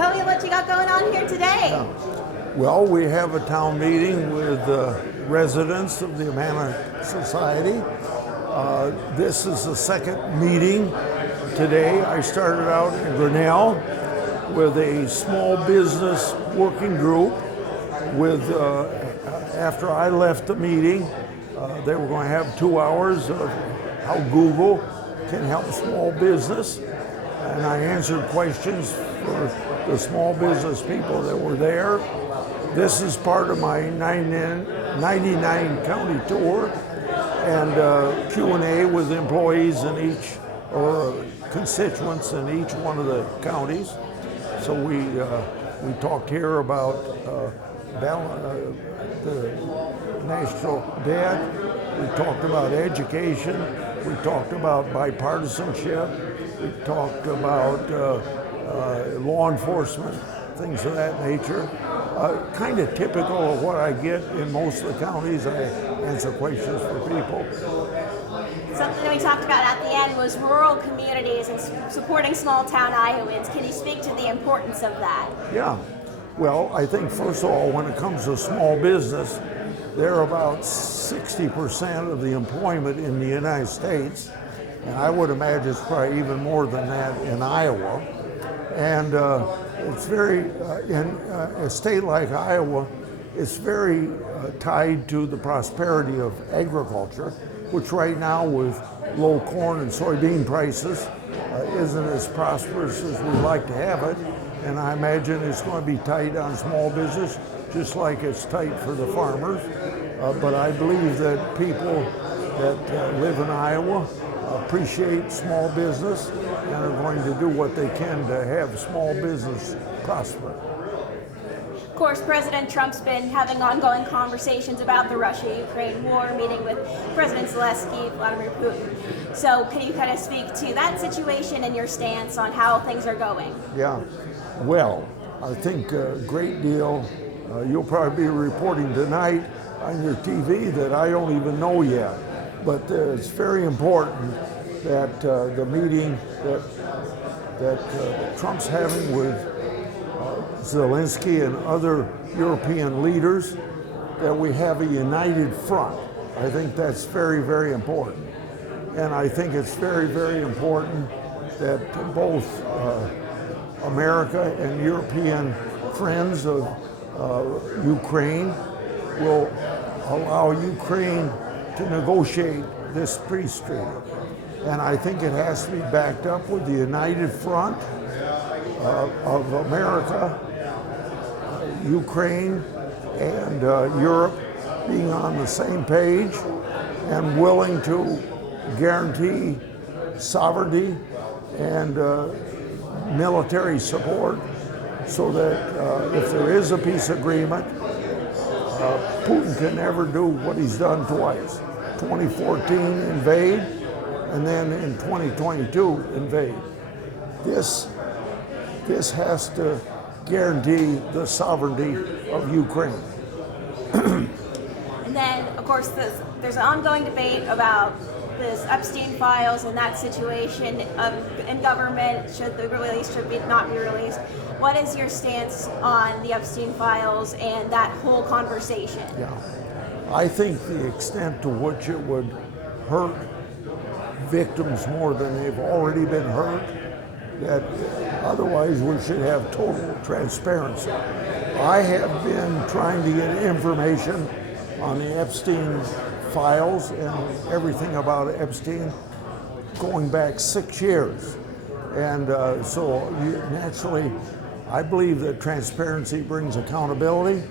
Tell me what you got going on here today. Yeah. Well, we have a town meeting with residents of the Amana Society. This is the second meeting today. I started out in Grinnell with a small business working group. After I left the meeting, they were going to have 2 hours of how Google can help small business, and I answered questions for the small business people that were there. This is part of my 99 county tour, and Q&A with employees in each, or constituents in each one of the counties. So we talked here about the national debt. We talked about education. We talked about bipartisanship. We talked about law enforcement, things of that nature. Kind of typical of what I get in most of the counties. I answer questions for people. Something that we talked about at the end was rural communities and supporting small town Iowans. Can you speak to the importance of that? Yeah. Well, I think first of all, when it comes to small business, they're about 60% of the employment in the United States, and I would imagine it's probably even more than that in Iowa. And it's very, in a state like Iowa, it's very tied to the prosperity of agriculture, which right now with low corn and soybean prices isn't as prosperous as we'd like to have it. And I imagine it's going to be tight on small business, just like it's tight for the farmers. But I believe that people that live in Iowa appreciate small business and are going to do what they can to have small business prosper. Of course, President Trump's been having ongoing conversations about the Russia-Ukraine war, meeting with President Zelensky, Vladimir Putin. So can you kind of speak to that situation and your stance on how things are going? Yeah, well, I think a great deal. You'll probably be reporting tonight on your TV that I don't even know yet. But it's very important that the meeting that Trump's having with Zelensky and other European leaders, that we have a united front. I think that's very, very important. And I think it's very, very important that both America and European friends of Ukraine will allow Ukraine to negotiate this peace treaty. And I think it has to be backed up with the united front of America, Ukraine, and Europe being on the same page and willing to guarantee sovereignty and military support, so that if there is a peace agreement, Putin can never do what he's done twice. 2014 invade, and then in 2022 invade. This has to guarantee the sovereignty of Ukraine. And then, of course, there's an ongoing debate about this Epstein files and that situation in government. Should they be released, should not be released? What is your stance on the Epstein files and that whole conversation? Yeah, I think the extent to which it would hurt victims more than they've already been hurt, that otherwise we should have total transparency. I have been trying to get information on the Epstein files and everything about Epstein going back 6 years. And naturally, I believe that transparency brings accountability,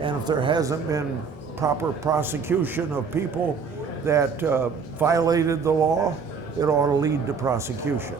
and if there hasn't been proper prosecution of people that violated the law, it ought to lead to prosecution.